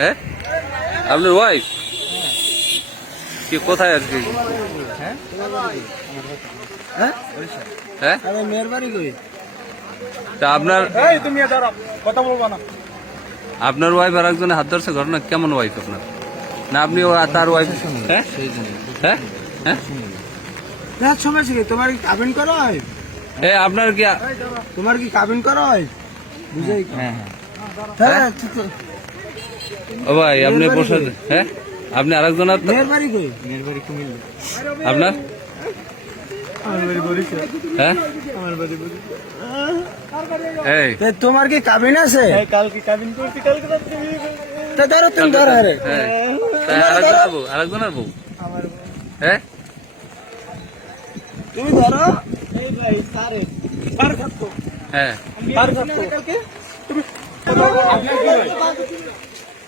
হ্যাঁ? আপনার ওয়াইফ কি কোথায় আর কি? হ্যাঁ? হ্যাঁ? হ্যাঁ? তা আপনার তুমি কথা বলবা না। আপনার ওয়াইফ আর একজনে হাত ধরছে ঘটনা কেমন ওয়াইফ আপনার? না আপনি তার ওয়াইফ হ্যাঁ? হ্যাঁ? হ্যাঁ? রাত সমস্যা কি? তোমার কি কাবিন করা হয়? এ আপনার কি তোমার কি কাবিন করা হয়? বুঝাই হ্যাঁ হ্যাঁ। তো। ও ভাই আপনি বসে হ্যাঁ? আপনি আরেকজন আপনার? হ্যাঁ? তোমার কি কাবিন আছে? হ্যাঁ আরেকজনের বউ হ্যাঁ। তুমি ধরো। হ্যাঁ?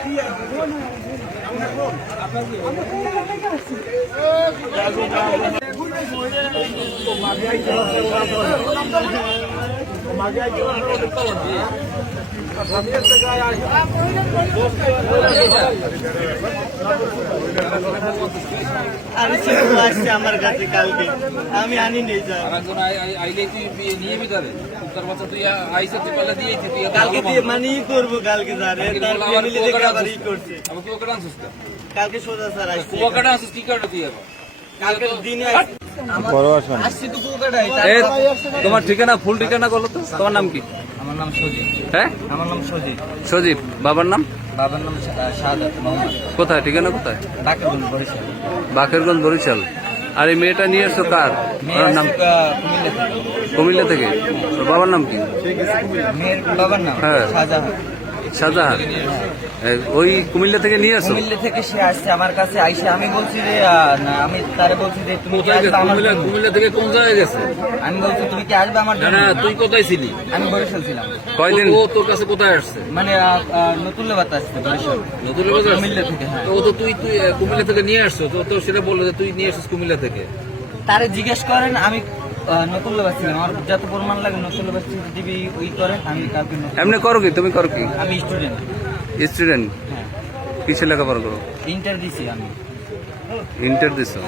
আমরা আমি চিঠি আসছে আমার কাছে কালকে। আমি আনি নেই যা। আইলে তুই বিয়ে নিয়ে বি তোর বাচ্চা তুই আইসা তুই পাল্লা দিয়ে তুই কালকে দিয়ে মানে ই করব কালকে স্যার তার ফ্যামিলি দেখে আবার ই করছে। আমি তুই আনছিস কালকে সোজা স্যার আসছে। ওকে আনছিস কি কারণে তুই এবার কালকে দিনে তো তোমার ঠিকানা ফুল ঠিকানা বলো তো। তোমার নাম কি? আমার নাম হ্যাঁ? আমার নাম সজীব। বাবার নাম? বাবার নাম মোহাম্মদ। কোথায়? ঠিকানা কোথায়? বরিশাল। বাকেরগঞ্জ বরিশাল। আর এই মেয়েটা নিয়ে এসছো কার? মেয়ে নাম কুমিল্লা থেকে। বাবার নাম কি? বাবার নাম হ্যাঁ। শাহজাহান ওই কুমিল্লা থেকে নিয়ে আসো। কুমিল্লা থেকে সে আসছে আমার কাছে আইসে। আমি বলছি যে না আমি তারে বলছি যে তুমি কি আসবে আমার জন্য? কুমিল্লা থেকে কোন জায়গায় গেছে? আমি বলছি তুমি কি আসবে আমার জন্য? তুই কোথায় ছিলি? আমি বরিশাল ছিলাম। কয়দিন ও তোর কাছে কোথায় আসছে? মানে নতুন লেবাত আসছে বরিশাল। নতুন বাজার কুমিল্লা থেকে হ্যাঁ। ও তো তুই তুই কুমিল্লা থেকে নিয়ে আসছো তো তো সেটা বলল যে তুই নিয়ে আসছিস কুমিল্লা থেকে। তারে জিজ্ঞেস করেন আমি নতুন লেবাস ছিলাম আমার যত প্রমাণ লাগে নতুন লেবাস ওই করে আমি কাউকে এমনি করো কি? তুমি করো কি? আমি স্টুডেন্ট স্টুডেন্ট হ্যাঁ। কিসে লেখাপড়া করো? ইন্টার দিছি আমি। ইন্টার দিছো?